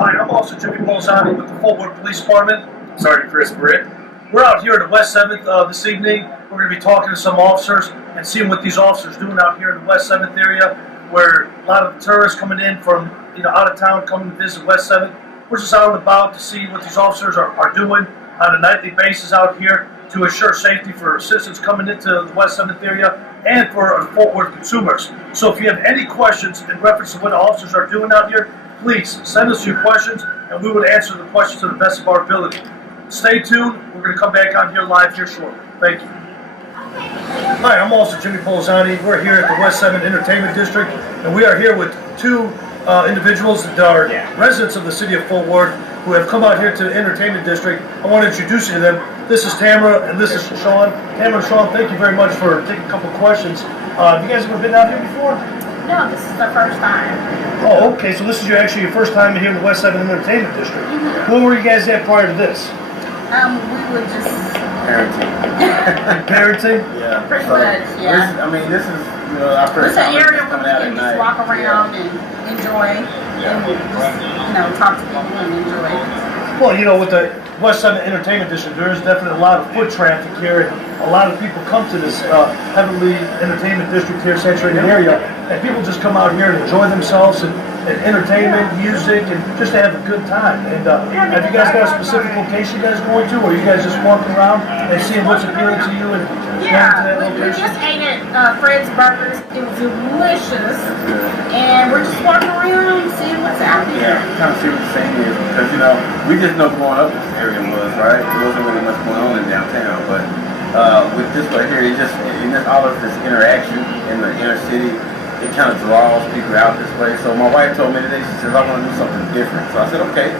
Hi, I'm Officer Jimmy Bolzani with the Fort Worth Police Department. Sergeant Chris Britt. We're out here at the West 7th this evening. We're going to be talking to some officers and seeing what these officers are doing out here in the West 7th area, where a lot of tourists coming in from out of town coming to visit West 7th. We're just out and about to see what these officers are doing on a nightly basis out here to assure safety for citizens coming into the West 7th area and for Fort Worth consumers. So if you have any questions in reference to what the officers are doing out here, please send us your questions and we will answer the questions to the best of our ability. Stay tuned. We're going to come back on here live here shortly. Thank you. Hi, I'm Officer Jimmy Bolzani. We're here at the West 7th Entertainment District, and we are here with two individuals that are residents of the city of Fort Worth who have come out here to the Entertainment District. I want to introduce you to them. This is Tamara and this is Sean. Tamara and Sean, thank you very much for taking a couple questions. Have you guys ever been out here before? No, this is the first time. Oh, okay. So this is actually your first time here in the West 7th Entertainment District. Mm-hmm. Where were you guys at prior to this? We were just Parenting. Parenting? Yeah. pretty much, yeah. This is, our first It's an time area where coming we out can at just night. walk around and enjoy and just, talk to people and enjoy. Well, with the West 7th Entertainment District, there is definitely a lot of foot traffic here, and a lot of people come to this heavily entertainment district here, saturated area, and people just come out here and enjoy themselves and entertainment, music, and just to have a good time. And have you guys got a specific location you guys going to, or are you guys just walking around and seeing what's appealing to you and going to that We location? just ate at Fred's Burgers. It was delicious. And we're just walking around seeing what's out Yeah, there. kind of see what the saying is, because, we just know growing up this area was, right? There wasn't really much going on in downtown, but with this right here, all of this interaction in the inner city, it kind of draws people out this way. So my wife told me today, she says, I want to do something different. So I said, okay,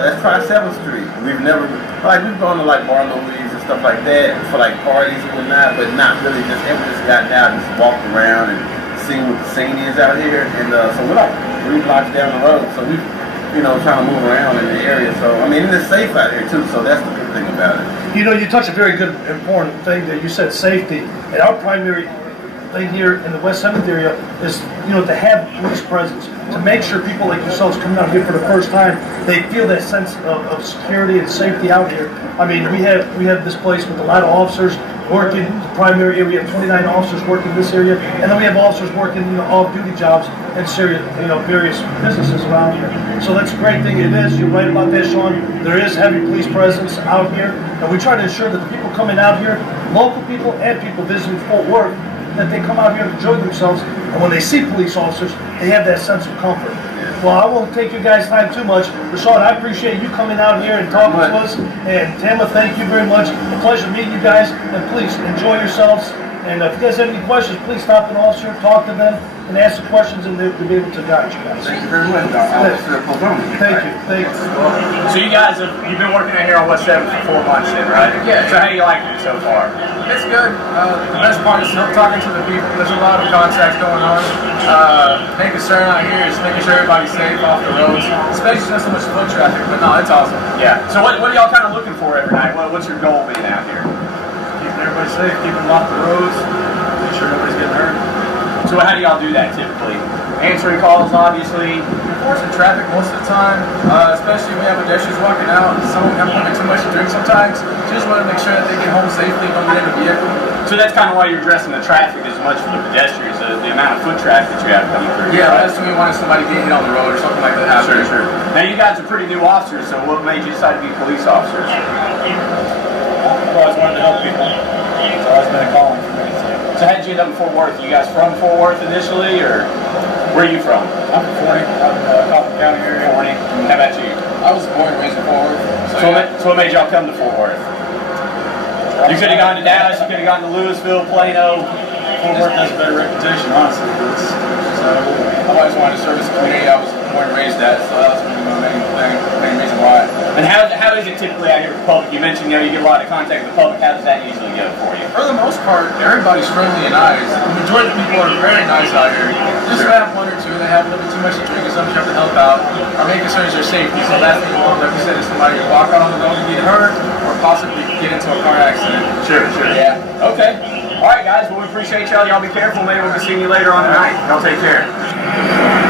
let's try 7th Street. We've gone to Bar Louie's and stuff like that for parties and whatnot, but not really just ever just gotten out and just walked around and seen what the scene is out here. And so we're 3 blocks down the road. So we, trying to move around in the area. So, and it's safe out here too. So that's the good thing about it. You touched a very good, important thing that you said, safety. And our primary thing here in the West 7th area is, to have police presence, to make sure people like yourselves coming out here for the first time, they feel that sense of security and safety out here. We have this place with a lot of officers working the primary area. We have 29 officers working this area, and then we have officers working, off-duty jobs and various businesses around here. So that's a great thing. It is. You're right about that, Sean. There is heavy police presence out here, and we try to ensure that the people coming out here, local people and people visiting Fort Worth, that they come out here and enjoy themselves, and when they see police officers, they have that sense of comfort. Well, I won't take you guys' time too much. Rashawn, I appreciate you coming out here and talking to us. And Tama, thank you very much. A pleasure meeting you guys. And please enjoy yourselves. And if you guys have any questions, please stop an officer, talk to them, and ask the questions, and they'll be able to guide you guys. Thank you very much, Officer Bolzani. Thank you. So you guys you've been working out here on West 7th for 4 months then, right? Yeah. So how do you like it so far? It's good. The best part is talking to the people. There's a lot of contacts going on. Main concern out here is making sure everybody's safe off the roads, especially not so much foot traffic. But no, it's awesome. Yeah. So what are y'all kind of looking for every night? What's your goal being out here? Keeping everybody safe, keeping them off the roads, make sure nobody's getting hurt. So how do y'all do that typically? Answering calls, obviously. Enforcing traffic most of the time, especially when we have pedestrians walking out. Some of them have having too much to drink sometimes. Just want to make sure that they get home safely, don't get in the vehicle. So that's kind of why you're addressing the traffic as much for the pedestrians, the amount of foot traffic that you have coming through. Yeah, right? that's when we wanted somebody getting hit on the road or something like that happen. Sure. Now you guys are pretty new officers, so what made you decide to be police officers? I've always wanted to help people. It's always been a calling for me. So how did you end up in Fort Worth? You guys from Fort Worth initially, or where are you from? I'm from Forney, Coffin County area. Forney. How about you? I was born and raised in Fort Worth. So what made y'all come to Fort Worth? You could have gone to Dallas, you could have gone to Louisville, Plano. Fort Worth has a better reputation, honestly. I've always wanted to service the community I was born and raised at, so that's really my main reason why. And how is it typically out here with the public? You mentioned you get a lot of contact with the public. How does that usually go for you? For the most part, everybody's friendly and nice. The majority of people are very nice out here. Just to have one or two that have a little bit too much to drink or something you have to help out. Our main concern is their safety. So last thing you want, like we said, is somebody to walk out on the road and get hurt or possibly get into a car accident. Sure. Yeah. Okay. All right, guys. Well, we appreciate y'all. Y'all be careful. Maybe we'll be seeing you later on tonight. Y'all take care.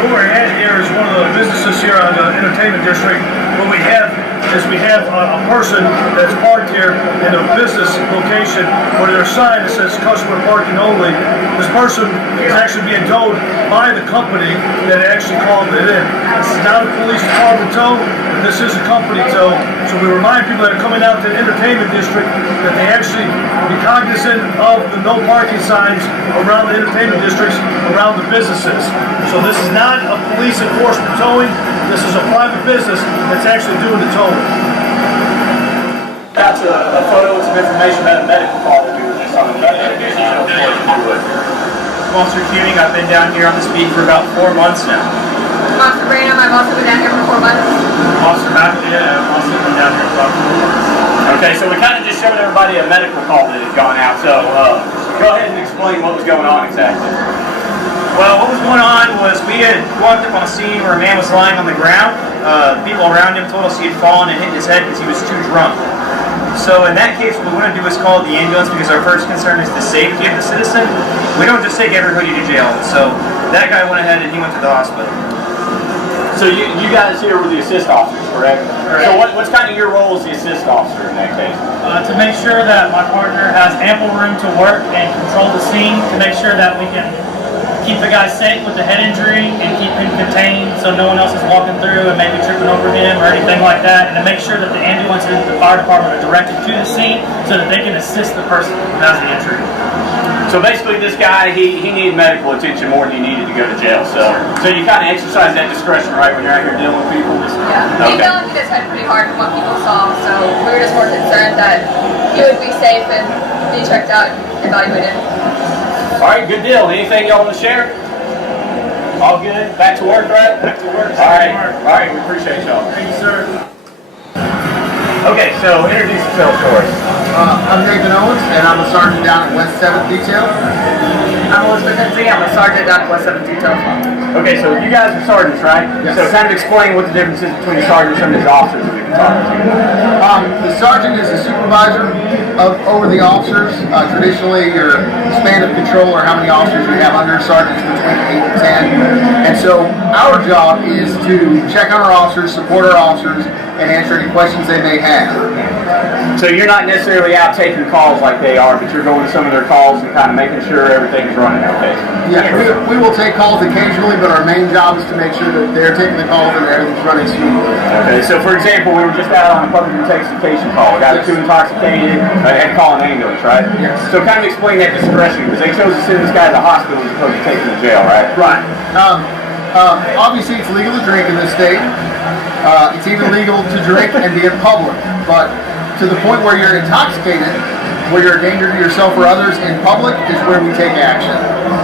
Who we're at here is one of the businesses business here on the entertainment district, what we have is we have a person that's parked here in a business location where there's a sign that says customer parking only. This person is actually being towed by the company that actually called it in. This is not a police department tow, but this is a company tow. So we remind people that are coming out to the entertainment district that they actually be cognizant of the no parking signs around the entertainment districts, around the businesses. So this is not a police enforcement towing. This is a private business that's actually doing the towing. That's a photo with some information about a medical call that we were just on the medical. Officer Cuning, I've been down here on the speed for about 4 months now. Officer Branham, I've also been down here for 4 months. Officer Mackley, I've also been down here for about 4 months. Okay, so we kind of just showed everybody a medical call that had gone out. So go ahead and explain what was going on exactly. Well, what was going on was we had walked up on a scene where a man was lying on the ground. People around him told us he had fallen and hit his head because he was too drunk. So in that case, what we want to do is call the ambulance because our first concern is the safety of the citizen. We don't just take every hoodie to jail. So that guy went ahead and he went to the hospital. So you guys here were the assist officers, correct? Correct. So what's kind of your role as the assist officer in that case? To make sure that my partner has ample room to work and control the scene, to make sure that we can keep the guy safe with the head injury and keep him contained so no one else is walking through and maybe tripping over him or anything like that, and to make sure that the ambulance and the fire department are directed to the scene so that they can assist the person who has the injury. So basically this guy, he needed medical attention more than he needed to go to jail. So you kind of exercise that discretion, right, when you're out here dealing with people? Yeah, he fell and hit his head pretty hard from what people saw, so we were just more concerned that he would be safe and be checked out and evaluated. All right, good deal. Anything y'all want to share? All good? Back to work, right? Back to work. All right, we appreciate y'all. Thank you, sir. Okay, so introduce yourself for us. I'm Nathan Owens, and I'm a sergeant down at West 7th Detail. I'm Elizabeth Enzi. I'm a sergeant down at West 7th Detail. Okay, so you guys are sergeants, right? Yes. So kind of explain what the difference is between the sergeant and some of these officers that we've been talking to. The sergeant is the supervisor over the officers. Traditionally, your span of control or how many officers you have under sergeants between 8 and 10. And so our job is to check on our officers, support our officers, and answer any questions they may have. So you're not necessarily out taking calls like they are, but you're going to some of their calls and kind of making sure everything's running okay. Yeah, we will take calls occasionally, but our main job is to make sure that they're taking the calls and everything's running smoothly. Okay, so for example, we were just out on a public intoxication call. A guy was too intoxicated, had to call an ambulance, right? Yes. So kind of explain that discretion, because they chose to send this guy to the hospital as opposed to take him to jail, right? Right. Obviously, it's legal to drink in this state. It's even legal to drink and be in public. But to the point where you're intoxicated, where you're a danger to yourself or others in public, is where we take action.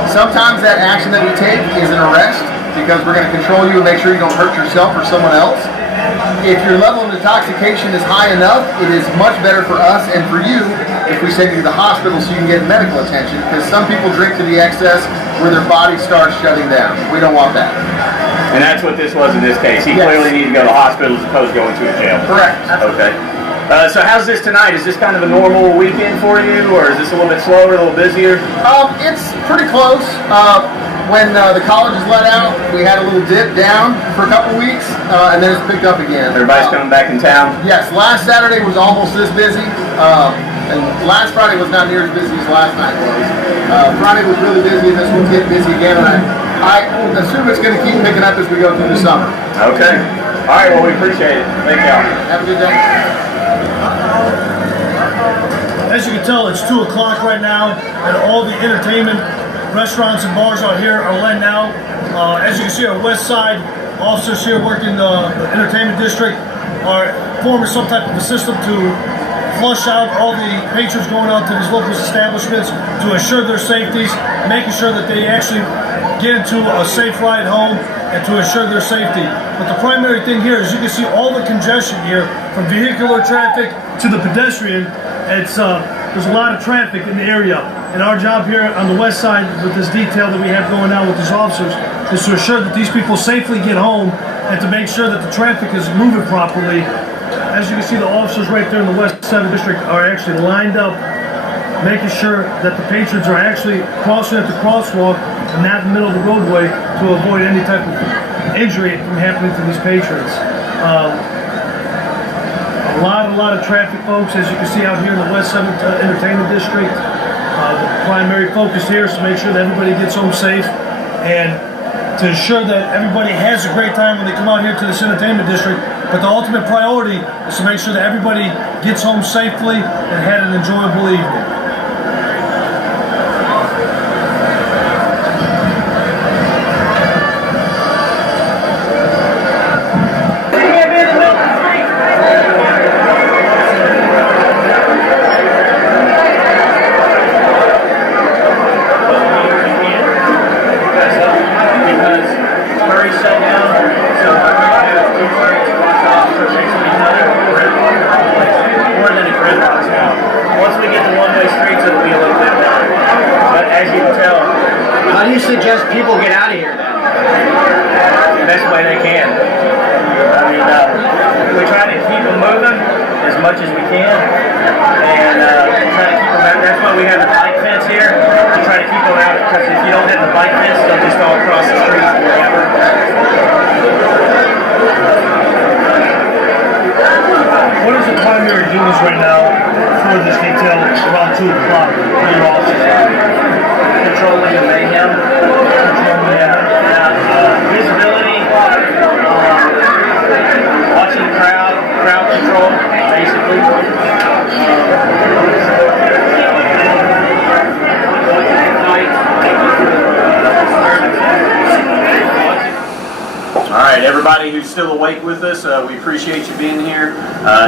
Sometimes that action that we take is an arrest because we're going to control you and make sure you don't hurt yourself or someone else. If your level of intoxication is high enough, it is much better for us and for you if we send you to the hospital so you can get medical attention, because some people drink to the excess where their body starts shutting down. We don't want that. And that's what this was in this case. He clearly needed to go to the hospital as opposed to going to a jail. Correct. Okay. So how's this tonight? Is this kind of a normal weekend for you, or is this a little bit slower, a little busier? It's pretty close. When the college is let out, we had a little dip down for a couple weeks, and then it's picked up again. Everybody's coming back in town? Yes, last Saturday was almost this busy, and last Friday was not near as busy as last night was. Friday was really busy, and this one's getting busy again, and I assume it's going to keep picking up as we go through the summer. Okay. All right, well, we appreciate it. Thank y'all. Have a good day. As you can tell, it's 2 o'clock right now, and all the entertainment restaurants and bars out here are letting out. As you can see, our west side officers here working the entertainment district are forming some type of a system to flush out all the patrons going out to these local establishments to assure their safeties, making sure that they actually get into a safe ride home and to assure their safety. But the primary thing here is you can see all the congestion here from vehicular traffic to the pedestrian. There's a lot of traffic in the area, and our job here on the west side with this detail that we have going on with these officers is to assure that these people safely get home and to make sure that the traffic is moving properly. As you can see, the officers right there in the West 7th District are actually lined up, making sure that the patrons are actually crossing at the crosswalk and not in the middle of the roadway to avoid any type of injury from happening to these patrons. A lot of traffic, folks, as you can see out here in the West 7th Entertainment District. The primary focus here is to make sure that everybody gets home safe and to ensure that everybody has a great time when they come out here to this entertainment district. But the ultimate priority is to make sure that everybody gets home safely and had an enjoyable evening. How do you suggest people get out of here then? The best way they can. I mean, we try to keep them moving as much as we can, and try to keep them out. That's why we have the bike fence here, to try to keep them out, because if you don't have the bike fence, they'll just all cross the street forever. What is the primary duties right now for this detail around 2 o'clock for your officers? Controlling the mayhem. Visibility, watching the crowd control, basically. All right, everybody who's still awake with us, we appreciate you being here.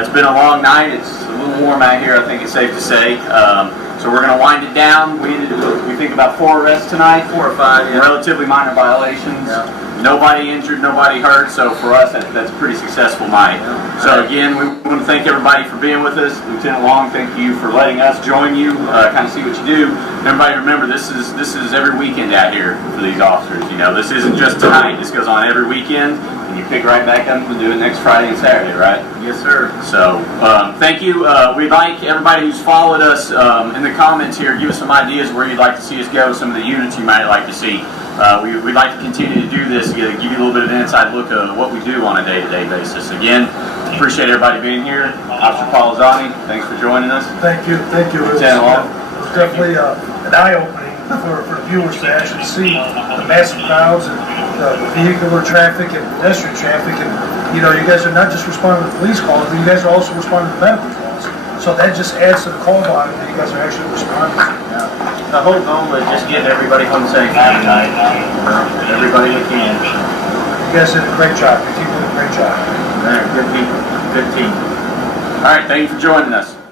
It's been a long night. It's a little warm out here, I think it's safe to say. So we're going to wind it down. We think about 4 arrests tonight. 4 or 5, yeah. Relatively minor violations. Yeah. Nobody injured, nobody hurt. So for us, that's a pretty successful night. So again, we want to thank everybody for being with us. Lieutenant Long, thank you for letting us join you, kind of see what you do. And everybody remember, this is every weekend out here for these officers. You know, this isn't just tonight. This goes on every weekend. And you pick right back up and do it next Friday and Saturday, right? Yes, sir. So, thank you. We'd like everybody who's followed us in the comments here, give us some ideas where you'd like to see us go, some of the units you might like to see. We'd like to continue to do this, give you a little bit of an inside look of what we do on a day-to-day basis. Again, appreciate everybody being here. Officer Palazzani, thanks for joining us. Thank you. It was definitely an eye-opening for viewers to actually see the massive crowds and the vehicular traffic and pedestrian traffic. And, you know, you guys are not just responding to police calls, but you guys are also responding to medical calls. So that just adds to the call volume that you guys are actually responding to. Yeah. The whole goal is just getting everybody home safe tonight. Everybody that can. You guys did a great job. Your team did a great job. Good people. Good team. All right, thank you for joining us.